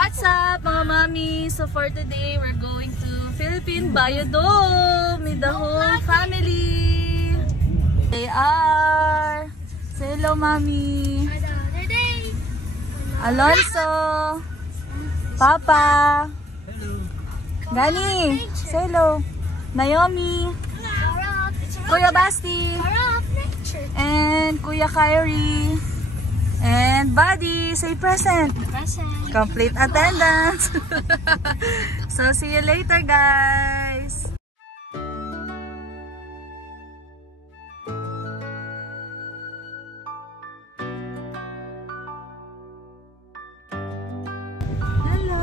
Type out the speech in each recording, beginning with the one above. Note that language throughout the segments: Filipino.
What's up mga mami? So for today, we're going to Philippine Biodome with the whole family. They are... Say hello mami. Alonso. Papa. Gani. Say hello. Naomi. Kuya Basti. And Kuya Kyrie. And Buddy, say present. Present. Complete attendance. So see you later, guys. Hello.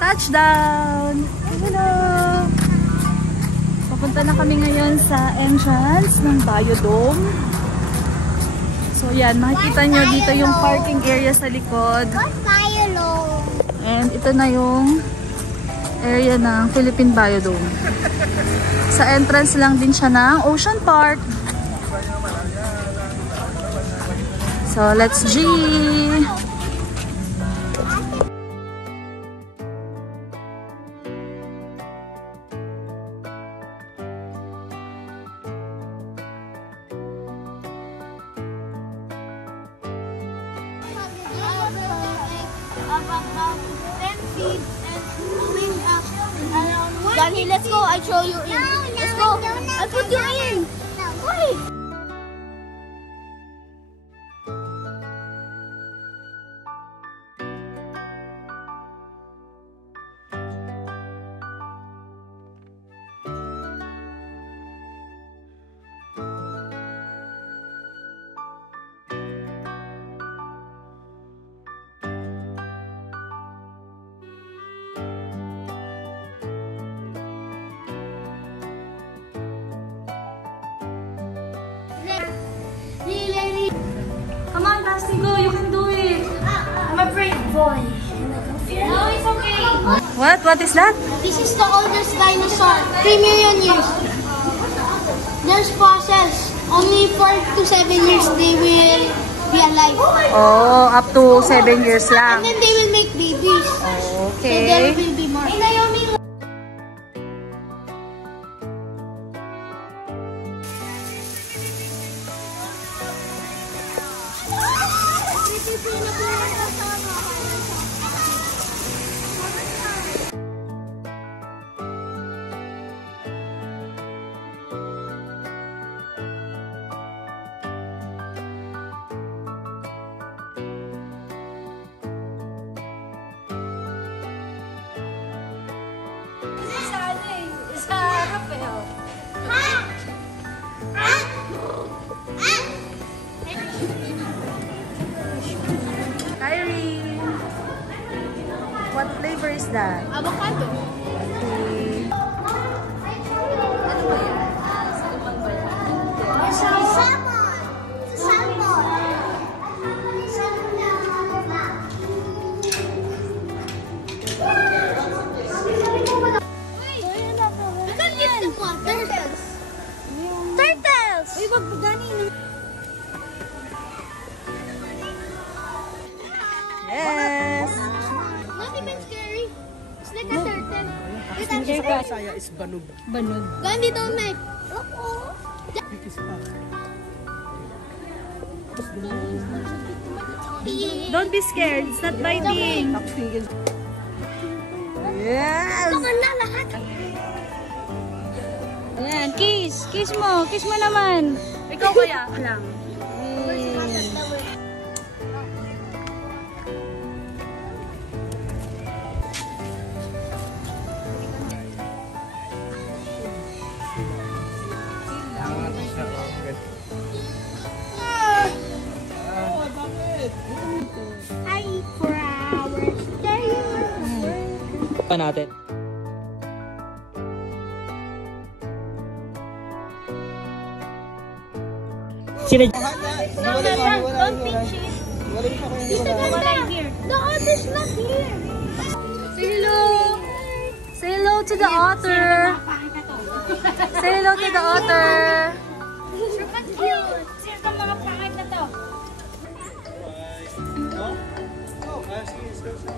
Touchdown. Hello. Papunta na kami ngayon sa entrance ng Biodome. So yan, makikita nyo dito yung parking area sa likod. And ito na yung area ng Philippine Biodome. Sa entrance lang din siya ng Ocean Park. So let's G! About 10 feet and moving up around. Johnny, let's go. I show you in. Let's go. I put you in. Wait. Come on, Basti, go. You can do it. I'm a brave boy. No, it's okay. What? What is that? This is the oldest dinosaur. 3 million years. There's fossils. Only 4 to 7 years they will be alive. Oh, up to 7 years lang. And then they will make babies. Okay. So there will be more. Hey, Naomi. Kyrie, what flavor is that? Avocado. Okay. Turtles! Uy, wag gani. Yes! Not even scary. It's like a turtle. Stinger ka. Saya is banog. Banog. Gandhi, don't make. Don't be scared. It's not biting. Yes! Ito ka na lahat. Ayan, kiss. Kiss mo. Kiss mo naman. Ikaw kaya lang. Hi, flowers. There you are. Pa natin. Sino? No, don't pinch it. The other's not here. Say hello. Say hello to the otter. Say hello to the otter. Hi,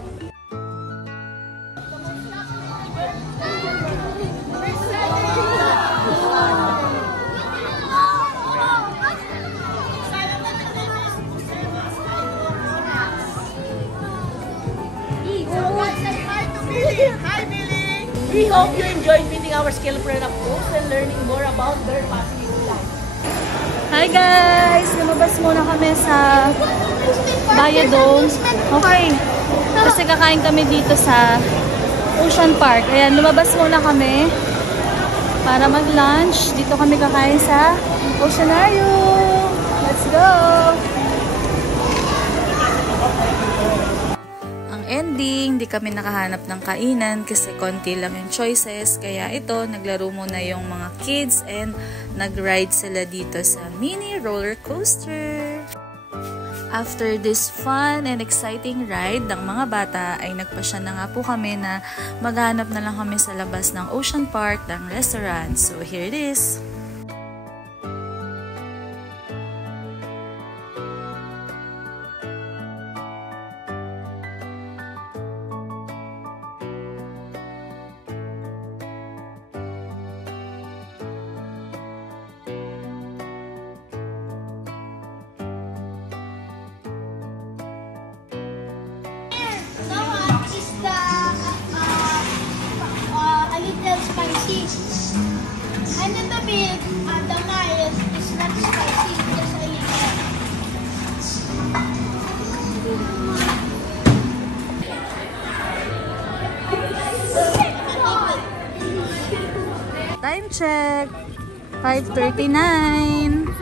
Billy! We hope you enjoyed meeting our skill friend of books and learning more about their fascinating life. Hi guys! Lumabas muna kami sa Biodome. Okay. Kasi kakain kami dito sa Ocean Park. Ayan, lumabas muna kami para mag-lunch. Dito kami kakain sa Oceanarium. Let's go! Ending, di kami nakahanap ng kainan kasi konti lang yung choices. Kaya ito, naglaro muna yung mga kids and nag-ride sila dito sa mini roller coaster. After this fun and exciting ride ng mga bata, ay nagpasya na nga po kami na maghanap na lang kami sa labas ng Ocean Park ng restaurant. So here it is. And then the big, the Marius is not spicy, just a little. Time check! 5:39.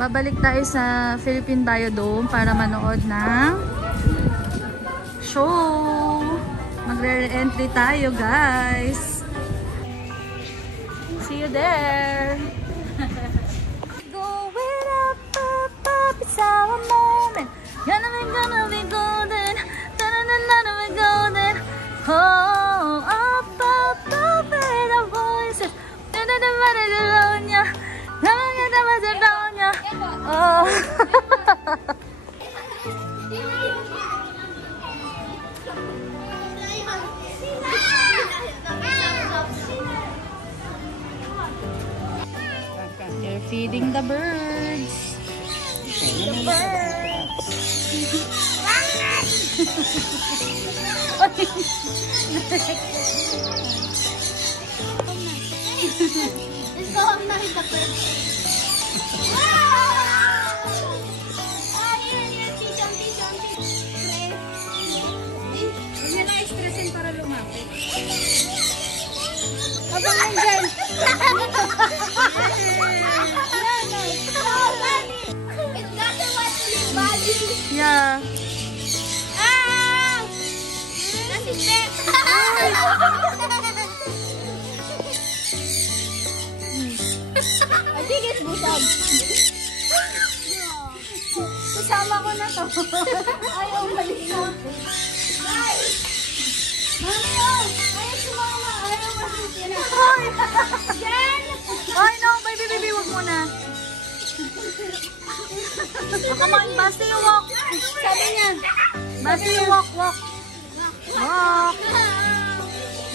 Babalik tayo sa Philippine Biodome para manood ng show. Magre-re-entry tayo, guys. See you there. Going up, up, up, it's our moment. Gonna be golden. Gonna be golden. Oh, up, up, up, with our voices. Oh. They're feeding the birds. The birds. Let's go home now with the birds. Hindi na stressin para lumapit. Abang nandyan. It doesn't want to leave body. Yeah. Ah! That's his neck. I think it's busog. Kasama ko na to. Ayaw umalis na. Guys! Mami, oh! Ayaw sumama. Ayaw umalis na. Hoy! Jen! Ay, no, baby, wag muna. Come on, basta yung walk. Sabi niya. Basta yung walk. Walk.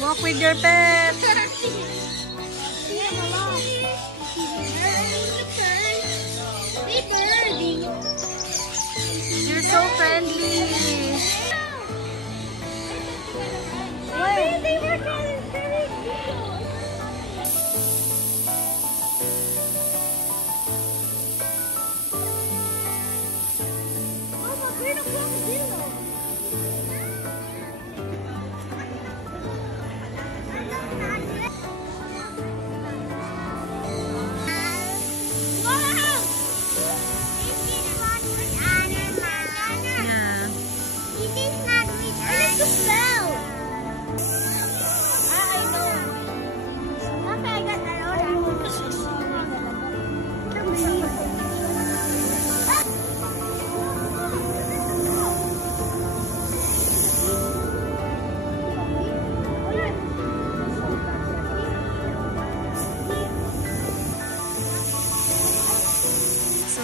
Walk with your pet. Sige, mama. Hey, birdie. You're so friendly. Why? They were very cute. Mama, where the crocodile?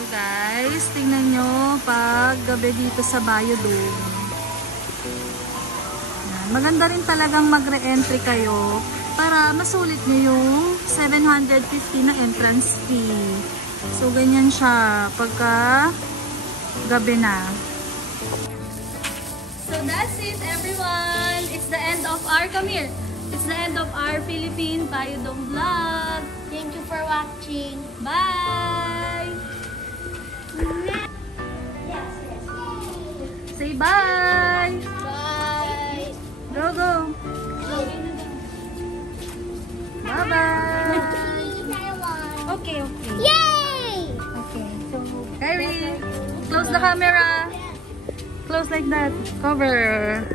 Guys, tingnan nyo pag gabi dito sa Biodome. Maganda rin talagang mag-re-entry kayo para masulit nyo yung 750 na entrance fee. So, ganyan siya pagka gabi na. So, that's it everyone. It's the end of our, come here. It's the end of our Philippine Tayudong vlog. Thank you for watching. Bye! Say bye! Bye. Go, go! Bye-bye! Okay, okay. Yay! Okay, so Kyrie, close the camera. Close like that. Cover.